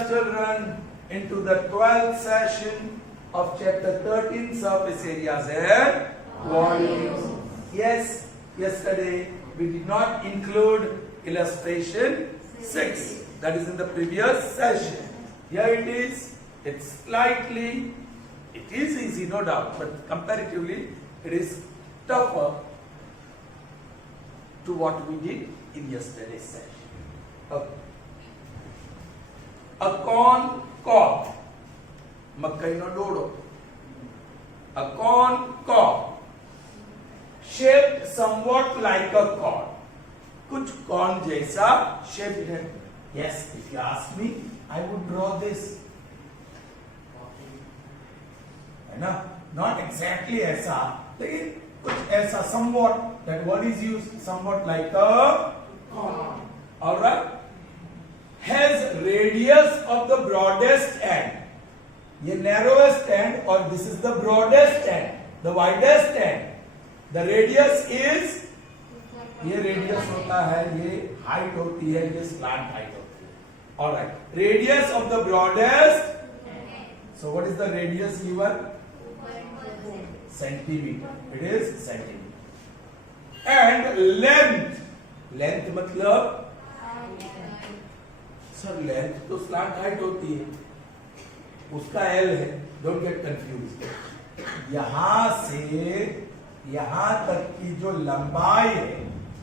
us children into the 12th session of chapter 13, surface areas and volumes. Yes, yesterday we did not include illustration 6. That is in the previous session. Here it is. It's slightly, it is easy, no doubt, but comparatively it is tougher to what we did in yesterday's session. Okay. A corn cob. Makai no dodo. A corn cob shaped somewhat like a corn. कुछ corn जैसा shaped है. Yes, if you ask me, I would draw this. है ना? Not exactly ऐसा, लेकिन कुछ ऐसा somewhat. That word is used somewhat like a corn. All right. Has radius of the broadest end. ये narrowest end और this is the broadest end, the widest end. The radius is, ये radius होता है, ये height होती है, ये slant height होती है. All right. Radius of the broadest. So what is the radius given? Centimeter. It is centimeter. And length. Length मतलब सर लेंथ तो स्लैंट हाइट होती है, उसका एल है, डोंट गेट कंफ्यूज. यहां से यहां तक की जो लंबाई है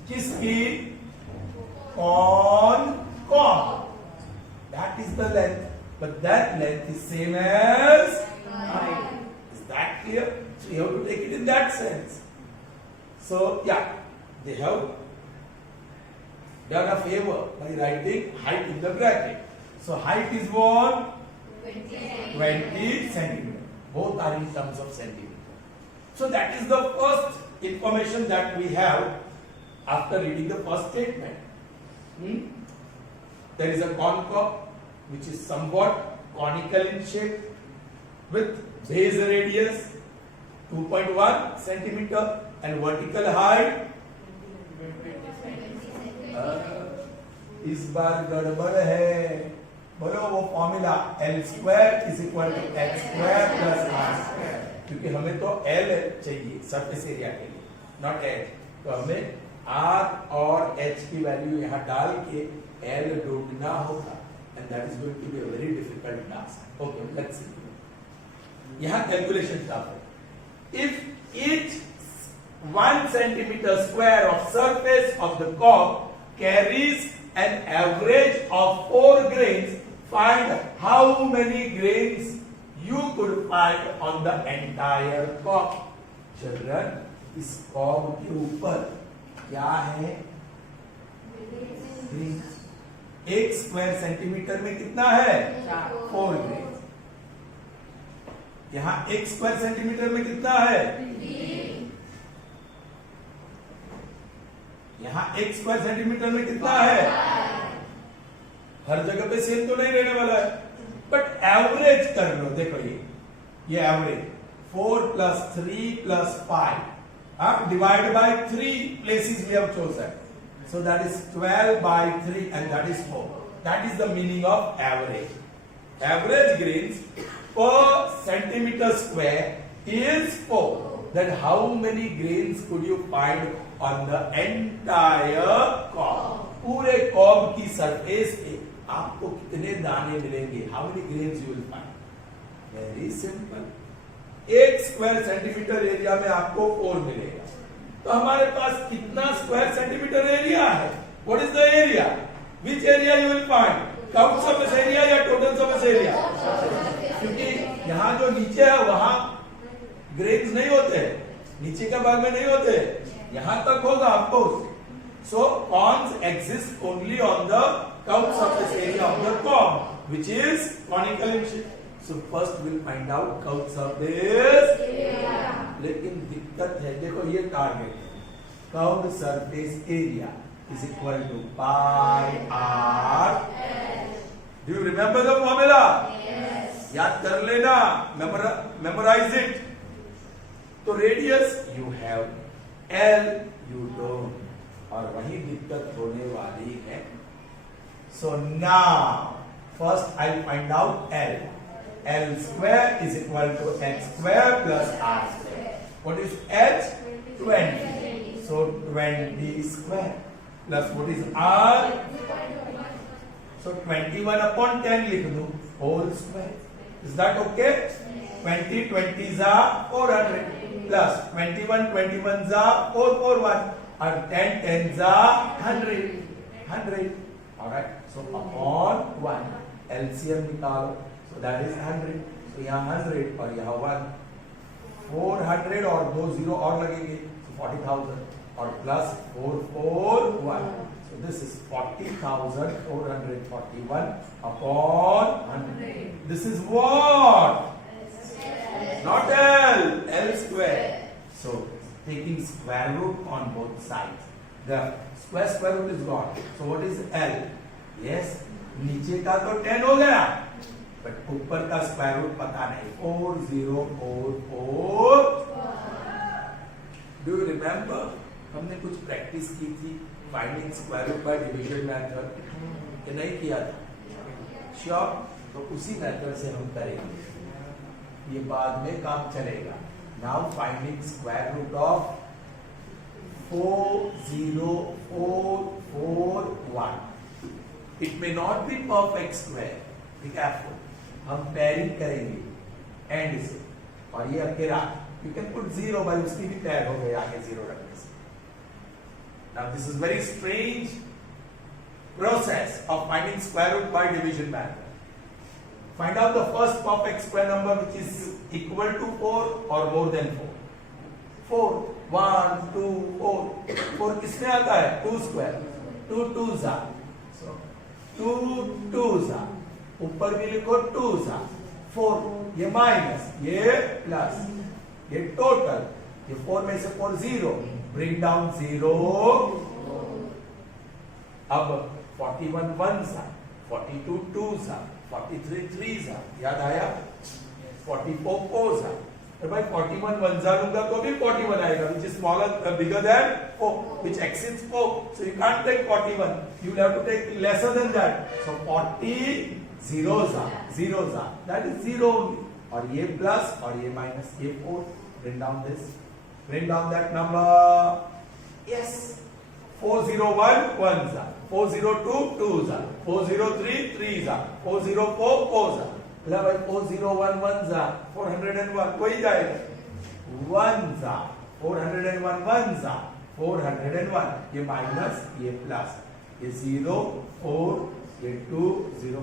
किसकी? Corn cob. That is the length, but that length is same as height. Is that clear? So you have to take it in that sense. So yeah, they have done a favor by writing height in the bracket. So height is what? 20 centimeter. Both are in terms of centimeter. So that is the first information that we have after reading the first statement. There is a corn cob which is somewhat conical in shape with base radius 2.1 centimeter and vertical height. इस बार गड़बड़ है. बोलो वो formula L square is equal to H square plus R square, क्योंकि हमें तो L चाहिए surface area के लिए, नॉट H. तो हमें R और H की वैल्यू यहाँ डाल के L ढूंढना होगा, and that is going to be a very difficult task. Okay, let's see. यहाँ कैलकुलेशन स्टार्ट है. If each 1 centimeter square of surface of the cob carries an average of 4 grains, find how many grains you could find on the entire cob. Children, इस cob के ऊपर क्या है? Grains. 1 square centimeter में कितना है? 4 grains. यहाँ 1 square centimeter में कितना है? यहाँ 1 स्क्वायर सेंटीमीटर में कितना है? हर जगह पे सेम तो नहीं रहने वाला है, बट एवरेज कर लो. देखो ये average 4 plus 3 plus 5 divide by 3 places we have chosen, so that is 12 by 3 and that is 4. That is the meaning of average. Average grains per centimeter square is 4. Then how many grains could you find on the entire cob? पूरे cob की surface पे आपको कितने दाने मिलेंगे? How many grains you will find? Very simple. 1 square centimetre area में आपको 4 मिलेगा. तो हमारे पास कितना स्क्वायर सेंटीमीटर एरिया है? What is the area? Which area you will find? Count surface area या total surface area? क्योंकि यहाँ जो नीचे है वहां ग्रेन्स नहीं होते, नीचे के भाग में नहीं होते, यहां तक होगा आपको. So corns exist only on the curve surface area of the cob, which is conical in shape. So first we'll find out curve surface area. लेकिन दिक्कत है, देखो ये टारगेट है. Curve surface area is equal to pi r. Do you remember the formula? Yes. याद कर लेना, memorize it. तो radius you have, L U don't, और वही दिक्कत होने वाली है. So now First, I'll find out L. L square is equal to H square plus R square. What is H? 20. So 20 square plus what is R? So 21 upon 10 लिख दूं whole square. Is that okay? 20 20s are 400 plus 21 21s are 441 and 10 10s are 100. All right. So upon 1 LCM निकालो. So that is 100. So यहाँ 100 और यहाँ 1. 400 और 2 0 और लगेंगे. So 40,000 और plus 441. So this is 40,441 upon 100. This is what? Not L. L square. So taking square root on both sides. The square root is gone. So what is L? Yes. नीचे का तो 10 हो गया. But ऊपर का square root पता नहीं. 4044. Do you remember? हमने कुछ प्रैक्टिस की थी finding square root by division method कि नहीं किया था? श्योर? तो उसी मेथड से हम करेंगे. ये बाद में काम चलेगा. Now finding square root of 40441. It may not be perfect square. Be careful. हम पेयरिंग करेंगे एंड से और ये अकेला. यू कैन पुट 0 भाई उसकी भी पेयर हो गई आगे 0 रखने से. Now this is very strange process of finding square root by division method. Find out the first perfect square number which is equal to 4 or more than 4. 4 1 2 4. 4 किसमें आता है? 2 square. 2 2s are. So 2 2s are. ऊपर भी लिखो 2s are. 4 ये minus ये plus ये total. ये 4 में से 4 0. Bring down 0. अब 41 1s are. 42 2s are. 43 3s are. याद आया? 44 4s are. तो भाई 41 1s लूंगा तो भी 41 आएगा, which is smaller, bigger than 4, which exceeds 4. So you can't take 41. You will have to take lesser than that. So 40 zeros are. That is 0 only. और ये प्लस और ये माइनस. ये 4. Bring down this. Bring down that number. Yes. 401 1s are. 402 2s are. 403 3s are. 404 4s are. मतलब भाई 401 1s are. 401 कोई जाएगा. 1s are. 401 1s are. 401. ये माइनस ये प्लस. ये 0 4 ये 2 0.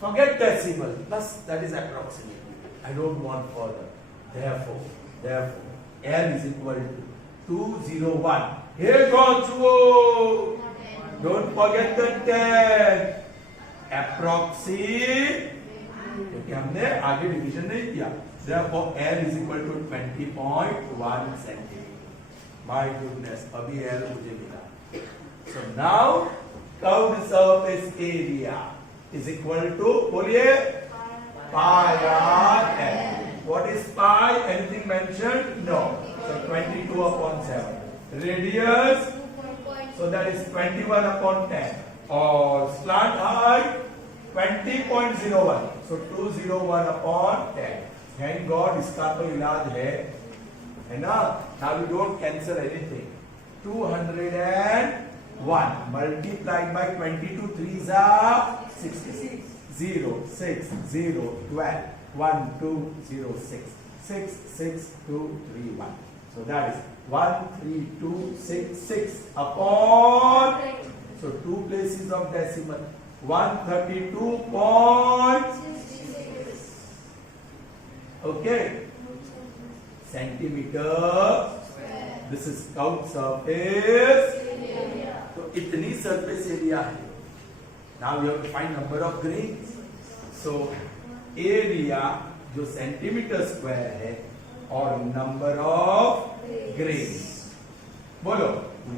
Forget decimal. Plus that is approximate. I don't want further. Therefore L is equal to 201. Here goes. Don't forget the 10. Approximate. क्योंकि हमने आगे डिवीजन नहीं किया. Therefore L is equal to 20.1 centimeter. My goodness, अभी L मुझे मिला. So now curved surface area is equal to बोलिए pi r L. What is pi? Anything mentioned? No. So 22 upon 7. Radius. So that is 21 upon 10. Or slant height 20.01. So 201 upon 10. Thank God इसका तो इलाज है ना? Now we don't cancel anything. 201 multiplied by 22 3s are 66. 0 6 0 12 1 2 0 6 6 6 2 3 1. So that is 1 3 2 6 6 upon. So 2 places of decimal. 132.66. Okay. Centimeter. This is curved surface. So इतनी surface area है. Now we have to find number of grains. So area जो centimetre square है और number of grains. बोलो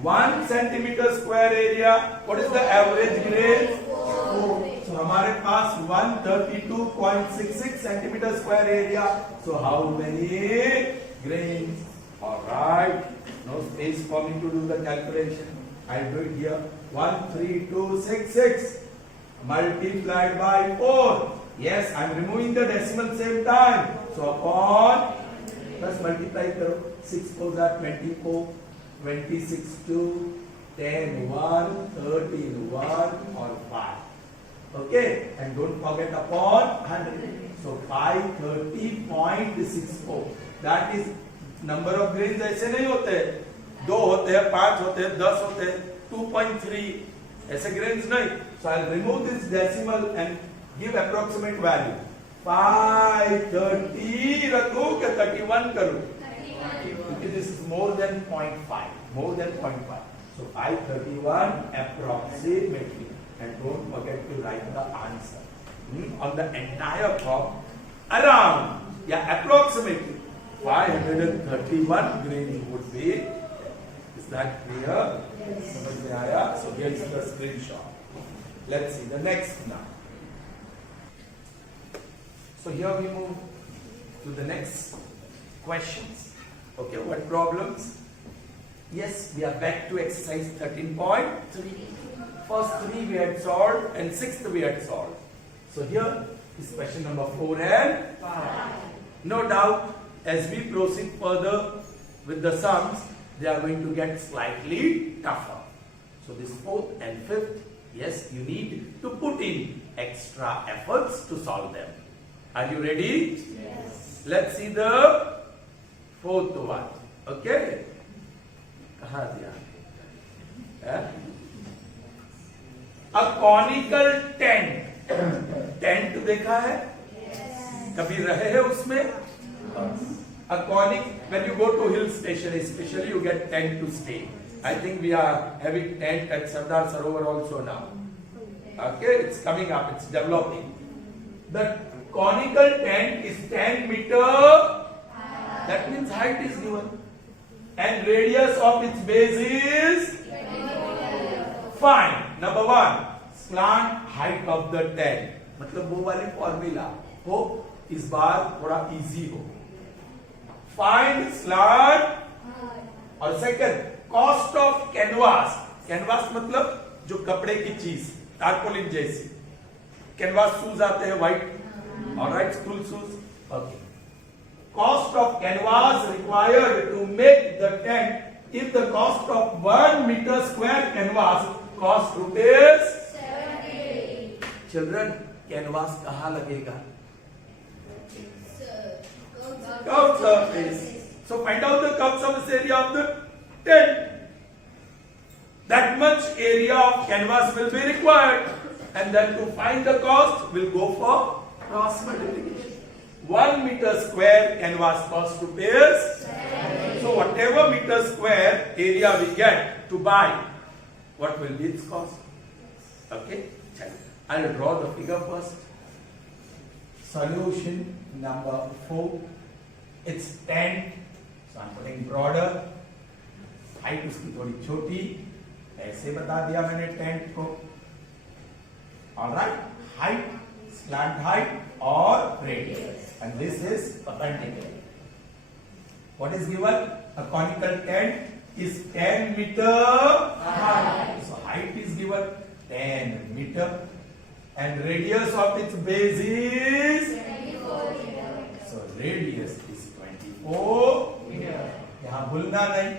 1 centimeter square area. What is the average grain? 4. So हमारे पास 132.66 centimeter square area. So how many grains? All right. No space for me to do the calculation. I'll do it here. 13266. multiplied by 4. Yes, I am removing the decimal same time. So upon plus multiply karo. 6 4s are 24, 26 2, 10 1, 13 1 or 5. Okay, and don't forget upon 100. So 530.64. That is number of grains ऐसे नहीं होते, 2 होते हैं, 5 होते हैं, 10 होते हैं, 2.3 ऐसे grains नहीं. So I'll remove this decimal and give approximate value. 530 रखूं क्या 31 करूं? Because this is more than 0.5, more than 0.5. So 531 approximately, and don't forget to write the answer on the entire form. Around, yeah, approximately 531 grains would be. Is that clear? Yes. So here is the screenshot. Let's see the next now. So here we move to the next questions. Okay, what problems? Yes, we are back to exercise 13.3. First 3 we had solved and 6th we had solved. So here is question number 4 and 5. No doubt, as we proceed further with the sums, they are going to get slightly tougher. So this 4th and 5th, yes, you need to put in extra efforts to solve them. Are you ready? Yes. Let's see the 4th one. Okay. कहाँ दिया? A conical tent. Tent देखा है? कभी रहे हैं उसमें? A conic, when you go to hill station, especially you get tent to stay. I think we are having tent at Sardar Sarovar also now. Okay, it's coming up, it's developing. The conical tent is 10 meter. That means height is given. And radius of its base is? Fine. Number 1. Slant height of the tent. मतलब वो वाली formula हो, इस बार थोड़ा easy हो. Find slant. और second, cost of canvas. Canvas मतलब जो कपड़े की चीज, टारपोलिन जैसी. कैनवास शूज आते हैं white, alright, school shoes. Okay. Cost of canvas required to make the tent if the cost of 1 meter square canvas cost rupees 70. Children, canvas कहाँ लगेगा? Curved surface. So find out the curved surface area of the tent. That much area of canvas will be required, and then to find the cost, we'll go for cross multiplication. 1 meter square canvas cost rupees. So whatever meter square area we get to buy, what will be its cost? Okay, I'll draw the figure first. Solution number 4. It's tent. So I'm putting broader. Height उसकी थोड़ी छोटी. ऐसे बता दिया मैंने tent को. All right, height, slant height or radius. And this is perpendicular. What is given? A conical tent is 10 meter high. So height is given 10 meter. And radius of its base is 24 meter. So radius is 24 meter. यहाँ भूलना नहीं.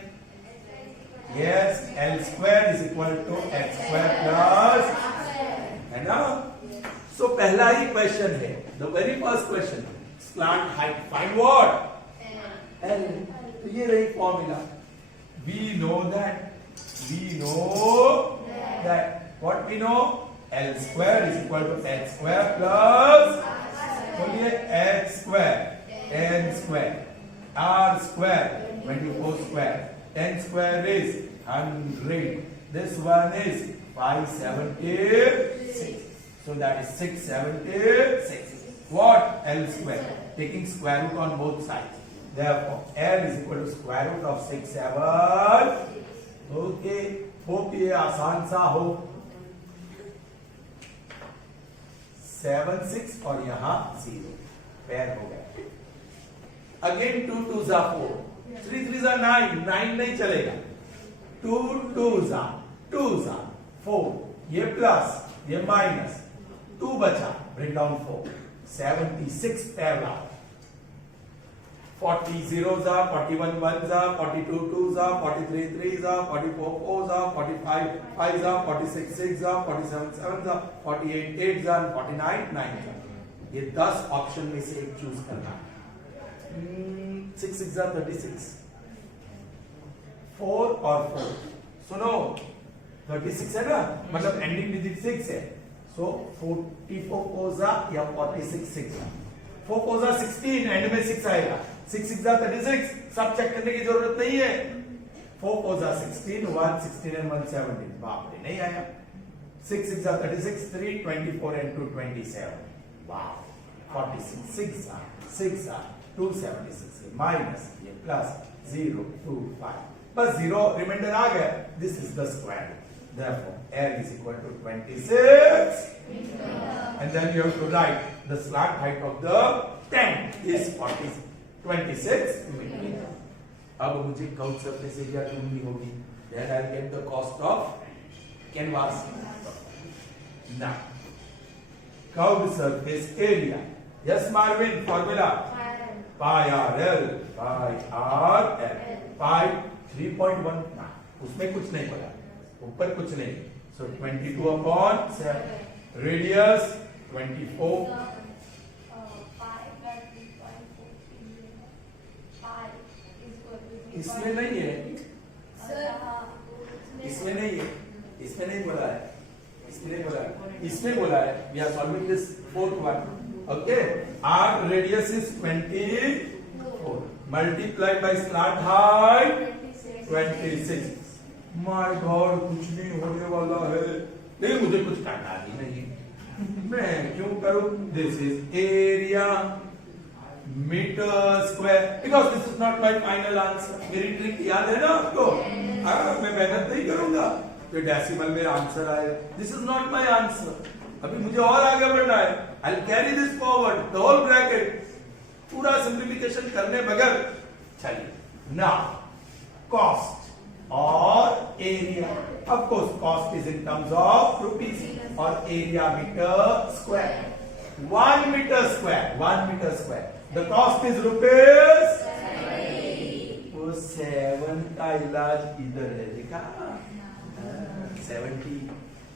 Yes, L square is equal to x square plus. है ना? So पहला ही question है. The very first question. Slant height. Find what? L. तो ये रही formula. We know that. What we know? L square is equal to x square plus. बोलिए x square, n square, r square, 24 square. 10 square is 100. This one is 576. So that is 676. What? L square. Taking square root on both sides. Therefore, L is equal to square root of 6, 7. Okay. Hope ये आसान सा हो. 7, 6 और यहाँ 0. Pair हो गया. Again 2 2s are 4. 3 3s are 9. 9 नहीं चलेगा. 2 2s are 4. ये प्लस, ये माइनस. 2 बचा, bring down 4, 76 pair लाओ, 40 zeros are, 41 ones are, 42 twos are, 43 threes are, 44 fours are, 45 fives are, 46 sixes are, 47 sevens are, 48 eights are, 49 nines are. ये 10 option में से एक चूज करना है. 6 6 are 36, 4 और 4. सुनो, 36 है ना, मतलब एंडिंग डिजिट 6 है. सो 44 fours are या 46 sixes are. 4 fours are 16, and में 6 आएगा. 6 6 are 36, सब चेक करने की जरूरत नहीं है. 4 fours are 16, 1 16 and 1 17. बाप रे, नहीं आया. 6 6 are 36, 3 24 and 2 27. वाह, 46 6 are 6 are 276 माइनस ये प्लस 0 2 5, बस 0 रिमाइंडर आ गया. This is the square. Therefore L is equal to 26 and then you have to write the slant height of the tent is 26 meters. अब मुझे कर्व सरफेस एरिया ढूंढनी होगी. Then I'll get the cost of canvas. Now curved surface area. Yes, Marvin, formula. Pi RL by RL. Pi 3.1. ना, उसमें कुछ नहीं पड़ा, ऊपर कुछ नहीं. So 22 upon 7. Radius 24. इसमें नहीं है, इसमें नहीं है, इसमें नहीं बोला है, इसमें नहीं बोला है, इसमें बोला है. We are solving this fourth one. Okay. Our radius is 24 multiplied by slant height 26. My God, कुछ नहीं होने वाला है. नहीं, मुझे कुछ करना ही नहीं. मैं क्यों करूं? This is area meter square because this is not my final answer. मेरी ट्रिक याद है ना आपको? मैं मेहनत नहीं करूंगा तो डेसिमल में आंसर आएगा. This is not my answer. अभी मुझे और आगे बढ़ना है. I'll carry this forward, the whole bracket. पूरा सिंप्लीफिकेशन करने बगैर. चलिए. Now, cost और area. Of course, cost is in terms of rupees और area meter square. 1 meter square. 1 meter square. The cost is rupees. 7 का इलाज इधर है, देखा? 70.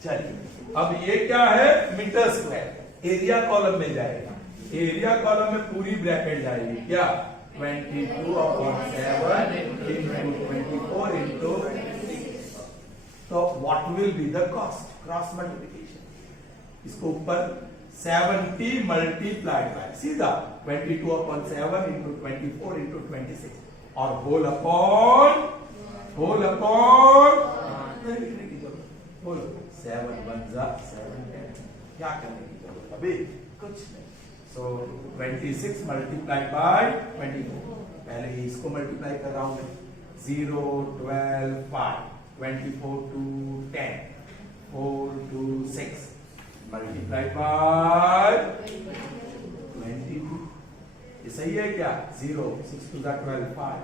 चलिए. अब ये क्या है? Metre square. एरिया कॉलम में जाएगा. एरिया कॉलम में पूरी ब्रैकेट जाएगी. क्या? 22 upon 7 into 24 into 6. तो what will be the cost? Cross multiplication. इसको ऊपर 70 multiplied by सीधा 22 upon 7 into 24 into 26 और whole upon whole 7 1 7 10. क्या करने की जरूरत अभी? कुछ नहीं. So 26 multiplied by 24. पहले इसको मल्टीप्लाई कर रहा हूं मैं. 0 12 5 24 to 10 4 to 6 multiplied by 22. ये सही है क्या? 0 6 to the 12 5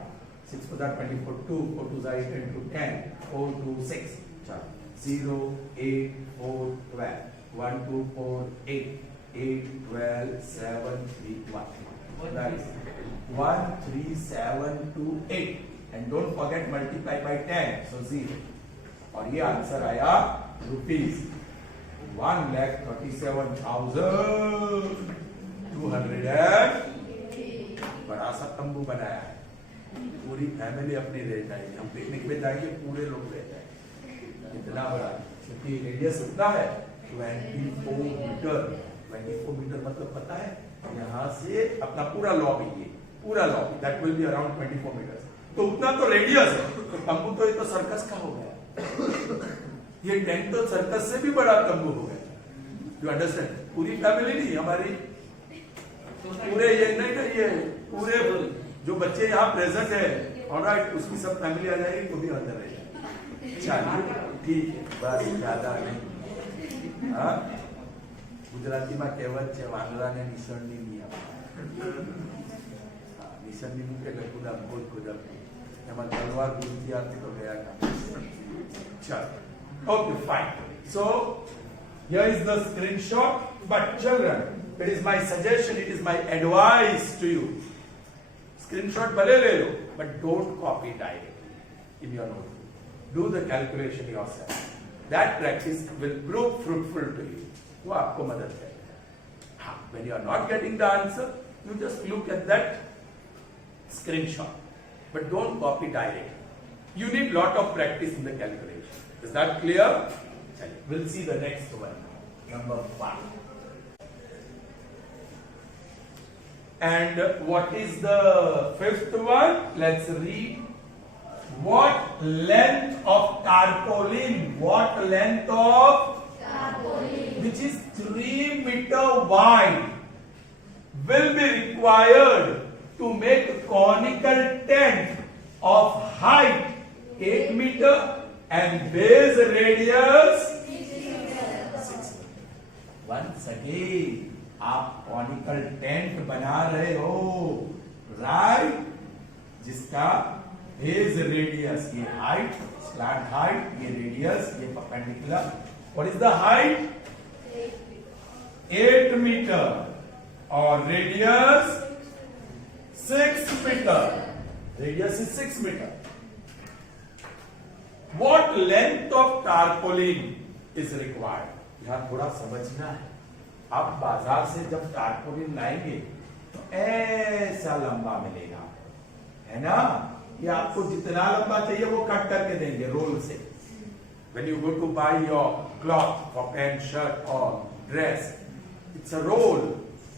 6 to the 24 2 4 to the 8 into 10 4 to 6. 0 8 4 12 1 2 4 8 8 12 7 3 1. That is 1 3 7 2 8 and don't forget multiply by 10. So 0. और ये आंसर आया रुपीज 1,37,200. बड़ा सा तंबू बनाया है. पूरी फैमिली अपनी रह जाएगी. हम पिकनिक पे जाएंगे, पूरे लोग रह जाएंगे. इतना बड़ा, क्योंकि रेडियस इतना है 24 मीटर. 24 मीटर मतलब पता है, यहाँ से अपना पूरा लॉबी, ये पूरा lobby that will be around 24 metre. तो उतना तो रेडियस है. तो तंबू तो ये तो सर्कस का हो गया. ये टेंट तो सर्कस से भी बड़ा तंबू हो गया. You understand? पूरी फैमिली नहीं हमारी, पूरे ये नहीं नहीं, ये पूरे जो बच्चे यहाँ प्रेजेंट है, ऑलराइट, उसकी सब फैमिली आ जाएगी, तो भी अंदर रहेगी. चलिए ठीक है, बस ज्यादा नहीं. हाँ, ગુજરાતીમાં કહેવત છે, વાંદરાને નિસરણી નહીં આપે. નિસરણી મૂકે એટલે કુદા ખોદ કુદા. એમાં તલવાર ગુંથી આપતી તો ગયા કામ. ચલો, okay fine. So Here is the screenshot. But children, it is my suggestion, it is my advice to you. Screenshot भले ले लो, but don't copy directly in your notebook. Do the calculation yourself. That practice will prove fruitful to you. वो आपको मदद करेगा. हाँ, when you are not getting the answer, you just look at that screenshot, but don't copy directly. You need lot of practice in the calculation. Is that clear? We'll see the next one, number 1. And what is the fifth one? Let's read. What length of tarpaulin? What length of tarpaulin, which is 3 meter wide, will be required to make a conical tent of height 8 meter and base radius 6. Once again, आप conical tent बना रहे हो, right, जिसका base radius, ये height, slant height, ये radius, ये perpendicular. What is the height? 8 metre और radius 6 metre. Radius is 6 metre. What length of tarpaulin is required? यहां थोड़ा समझना है. आप बाजार से जब टारपोलिन लाएंगे तो ऐसा लंबा मिलेगा, है ना? ये आपको जितना लंबा चाहिए वो कट करके देंगे रोल से. When you go to buy your cloth for pant, shirt or dress, it's a roll.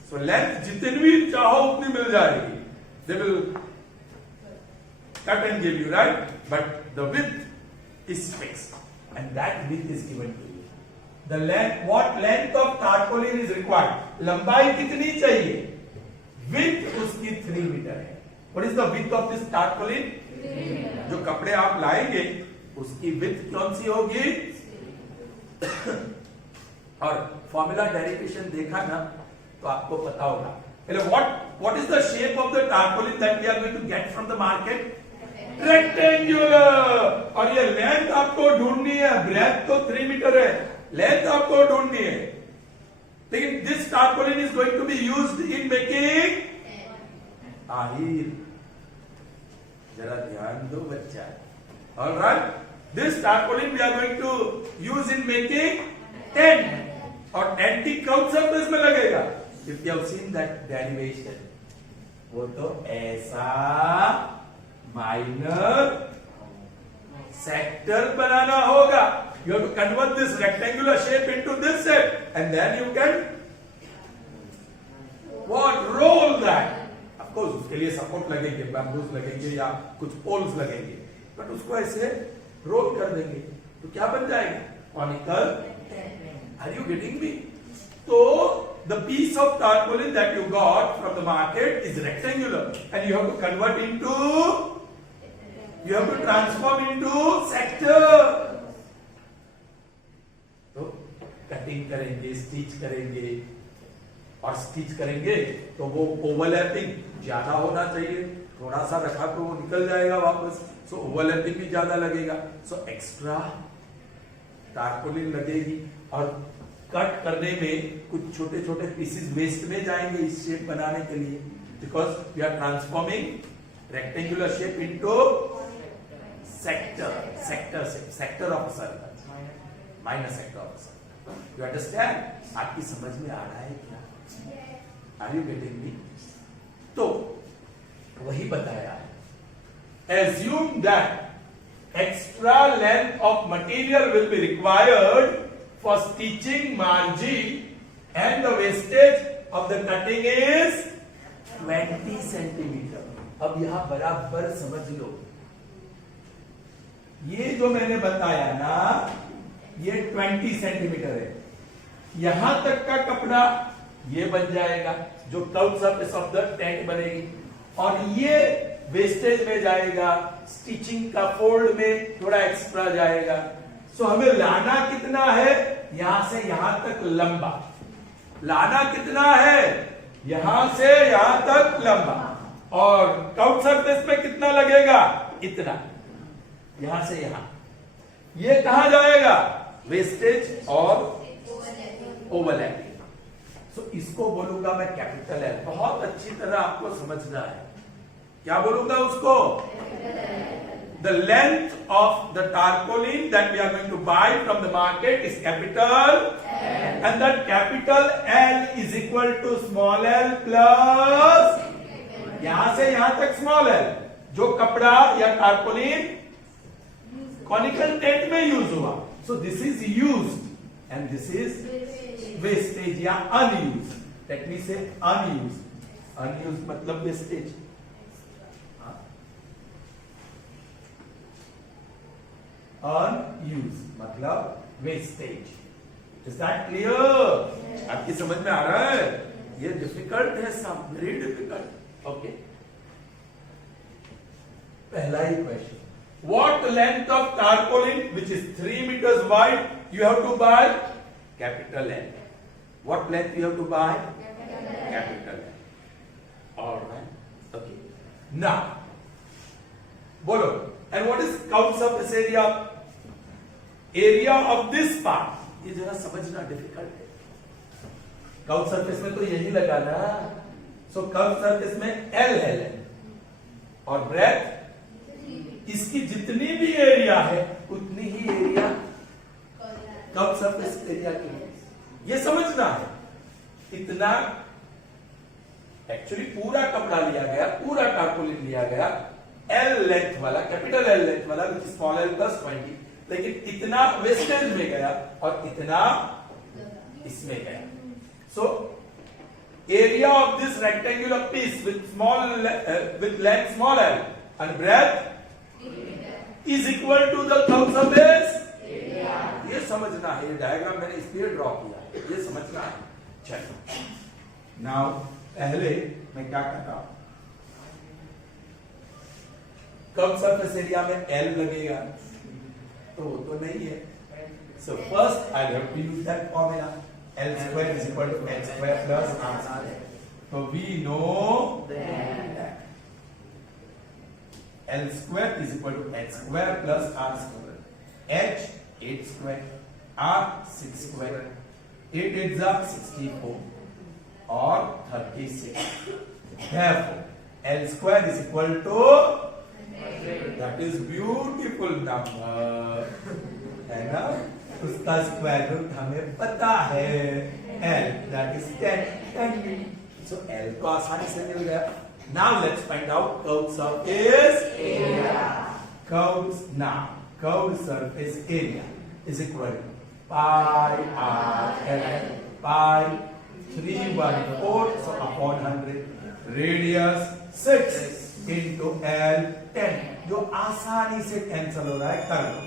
So length जितनी भी चाहो उतनी मिल जाएगी. They will cut and give you, right? But the width is fixed, and that width is given to you. The length, what length of tarpaulin is required? लंबाई कितनी चाहिए? Width उसकी 3 metre है. What is the width of this tarpaulin? 3 meter. जो कपड़े आप लाएंगे उसकी width कौन सी होगी? और फॉर्मूला डेरिवेशन देखा ना तो आपको पता होगा. What is the shape of the tarpaulin that we are going to get from the market? Rectangular. और ये लेंथ आपको ढूंढनी है. ब्रेथ तो 3 मीटर है, लेंथ आपको ढूंढनी है. लेकिन this tarpaulin is going to be used in making आहिर. जरा ध्यान दो बच्चा. Alright, this tarpaulin we are going to use in making tent. और टेंट की कौन सा पेज में लगेगा? If you have seen that derivation, वो तो ऐसा माइनर सेक्टर बनाना होगा. You have to convert this rectangular shape into this shape, and then you can what? Roll that. Of course, उसके लिए सपोर्ट लगेंगे, बैम्बूस लगेंगे या कुछ पोल्स लगेंगे, बट उसको ऐसे रोल कर देंगे तो क्या बन जाएगा? Conical. Are you getting me? So the piece of tarpaulin that you got from the market is rectangular, and you have to convert into, you have to transform into sector. तो cutting करेंगे, stitch करेंगे, और stitch करेंगे तो वो overlapping ज्यादा होना चाहिए. थोड़ा सा रखा तो वो निकल जाएगा वापस, सो ओवरलैपिंग भी ज्यादा लगेगा. सो एक्स्ट्रा टारपोलिन लगेगी. और कट करने में कुछ छोटे छोटे पीसेस वेस्ट में जाएंगे इस शेप बनाने के लिए, because we are transforming rectangular shape into sector of circle, minor sector of circle. You understand? आपकी समझ में आ रहा है क्या? Are you getting me? तो वही बताया है. Assume that extra length of material will be required for stitching margin and the wastage of the cutting is 20 centimeter. अब यहां बराबर समझ लो, ये जो मैंने बताया ना ये 20 सेंटीमीटर है. यहां तक का कपड़ा ये बन जाएगा जो curve surface of the tent बनेगी, और ये वेस्टेज में जाएगा, स्टिचिंग का फोल्ड में थोड़ा एक्स्ट्रा जाएगा. सो हमें लाना कितना है? यहां से यहां तक लंबा. लाना कितना है? यहां से यहां तक लंबा. और कर्व सरफेस में कितना लगेगा? इतना. यहां से यहां. ये कहां जाएगा? वेस्टेज और ओवरलैपिंग। सो इसको बोलूंगा मैं कैपिटल एल। बहुत अच्छी तरह आपको समझना है। क्या बोलूंगा उसको? The length of the tarpaulin that we are going to buy from the market is capital L. And that capital L is equal to small l plus यहां से यहां तक स्मॉल l, जो कपड़ा या टारपोलिन कॉनिकल टेंट में use हुआ। So this is used and this is wastage या अनयूज्ड। लेट मी से अनयूज्ड। अनयूज्ड मतलब वेस्टेज। अनयूज्ड मतलब वेस्टेज। Is that clear? आपकी समझ में आ रहा है? ये डिफिकल्ट है, सब वेरी डिफिकल्ट। ओके, पहला ही question, what length of tarpaulin which is 3 meters wide you have to buy? Capital L. What length you have to buy? Capital L. All right. Okay. Now, bolo. And what is count surface area? Area of this part. ये जरा समझना difficult है। Count surface में तो यही लगा ना। सो curve surface में L है लेंथ और ब्रेथ, इसकी जितनी भी एरिया है उतनी ही एरिया कर्व सरफेस एरिया की है। ये समझना है। इतना एक्चुअली पूरा कपड़ा लिया गया, पूरा टारपोलिन लिया गया L लेंथ वाला, कैपिटल L लेंथ वाला, which is small l plus 20, लेकिन इतना वेस्टेज में गया और इतना इसमें गया। So area of this rectangular piece with with length small l and breadth is equal to the curve surface area. ये समझना है। ये डायग्राम मैंने इसलिए ड्रॉ किया है, ये समझना है। चलो, नाउ पहले मैं क्या करता हूं, कर्व सरफेस एरिया में L लगेगा, तो वो तो नहीं है। So first I have to use that formula, L square is equal to H square plus R square. So we know that L square is equal to H square plus R square. H 8 square, R 6 square. 8 8s are 64 or 36. Therefore, L square is equal to, that is beautiful number, है ना? उसका square root हमें पता है L, that is 10. So L को आसानी से मिल गया। Now let's find out curved surface area. Curved surface area is equal to pi r L, pi 314 so upon 100, radius 6 into L 10, जो आसानी से कैंसिल हो रहा है, कर लो।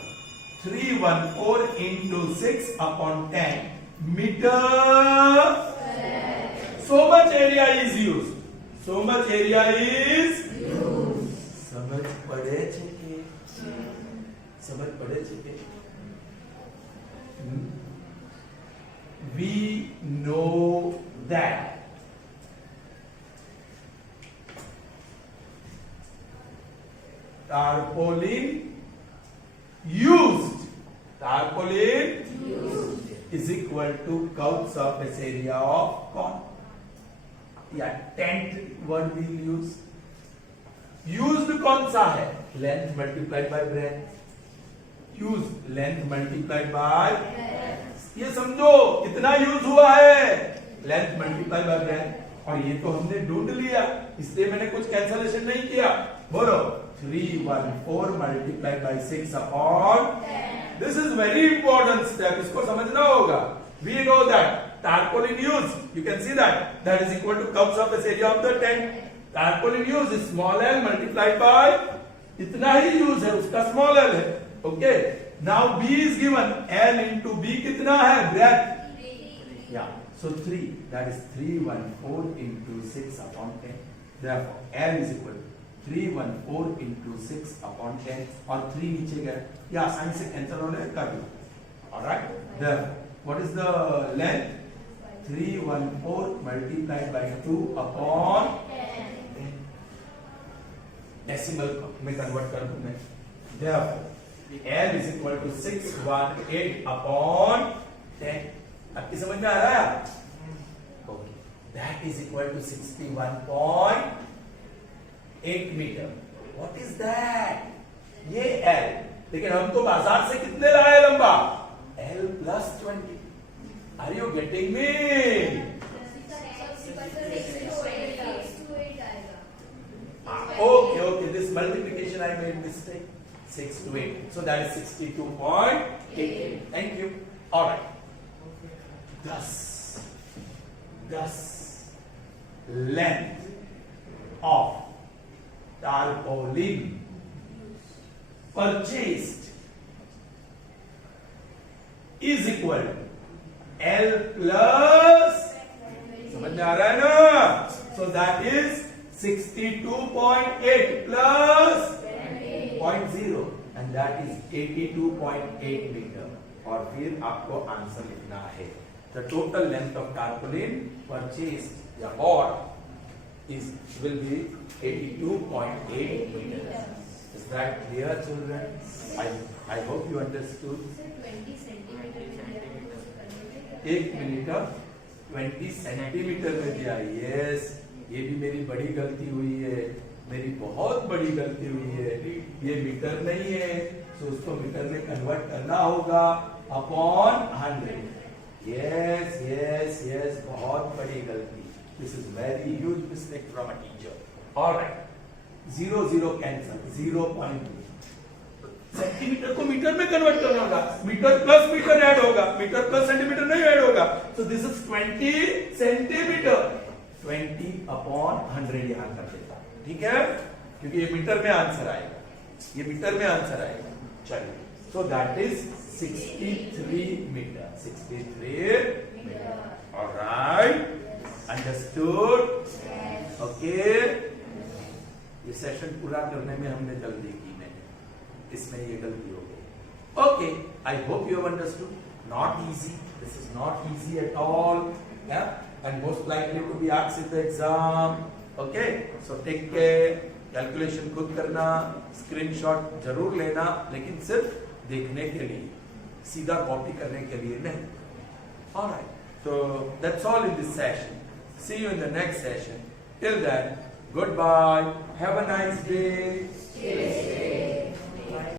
314 into 6 upon 10 meter. So much area is used. So much area is used. समझ पड़े छे? समझ पड़े छे? We know that tarpaulin used is equal to curved surface area of cone या टेंट वर्ड भी यूज। यूज्ड कौन सा है? Length multiplied by breath. Use length multiplied by, ये समझो कितना यूज हुआ है, लेंथ मल्टीप्लाइड बाय ब्रेथ। और ये तो हमने ढूंढ लिया, इसलिए मैंने कुछ कैंसलेशन नहीं किया। बोलो 314 multiplied by 6 upon, this is very important step, इसको समझना होगा। We know that tarpaulin use, you can see that is equal to curved surface area of the tent. Tarpaulin use is small l multiplied by, इतना ही use है उसका, small l है। Okay, now b is given, l into b कितना है? breadth, yeah, so 3, that is 314 into 6 upon 10. Therefore l is equal to 314 into 6 upon 10, और 3 नीचे गए, ये आसानी से कैंसिल होने कर दो। Alright, therefore what is the length? 314 multiplied by 2 upon 10. Decimal में कन्वर्ट कर दूं मैं। Therefore L is equal to 618 upon 10. आपकी समझ में आ रहा है? Okay, that is equal to 61.8 metre. What is that? ये L, लेकिन हम तो बाजार से कितने लाए लंबा? L plus 20. Are you getting me? Okay, this multiplication I made mistake. 6 to 8. So that is 62.8. Thank you. All right. Thus, length of tarpaulin purchased is equal to L plus. समझ में आ रहा है ना? So that is 62.8 plus 0.0 and that is 82.8 metre. और फिर आपको answer लिखना है. The total length of tarpaulin purchased या bought will be 82.8 meters. Is that clear, children? I hope you understood. 1 metre 20 centimetre में दिया. यस, ये भी मेरी बड़ी गलती हुई है, मेरी बहुत बड़ी गलती हुई है. ये मीटर नहीं है, तो उसको मीटर में कन्वर्ट करना होगा अपॉन 100. यस, बहुत बड़ी गलती. This is very huge mistake from a teacher. Alright, 0 cancel. 0.2 centimetre को मीटर में कन्वर्ट करना होगा. मीटर प्लस मीटर ऐड होगा, मीटर प्लस सेंटीमीटर नहीं ऐड होगा. So this is 20 centimetre. 20 upon 100 यहां कर देता. ठीक है, क्योंकि ये मीटर में आंसर आएगा. ये मीटर में आंसर आएगा. चलिए, so that is 63 metre. 63 metre. Alright, understood? Okay, ये सेशन पूरा करने में हमने जल्दी की नहीं, इसमें ये गलती हो गई. Okay, I hope you have understood. Not easy, this is not easy at all, and most likely to be asked in the exam. Okay, so take care. Calculation खुद करना, स्क्रीनशॉट जरूर लेना, लेकिन सिर्फ देखने के लिए, सीधा कॉपी करने के लिए नहीं. Alright, so that's all in this session. See you in the next session. Till then, goodbye. Have a nice day.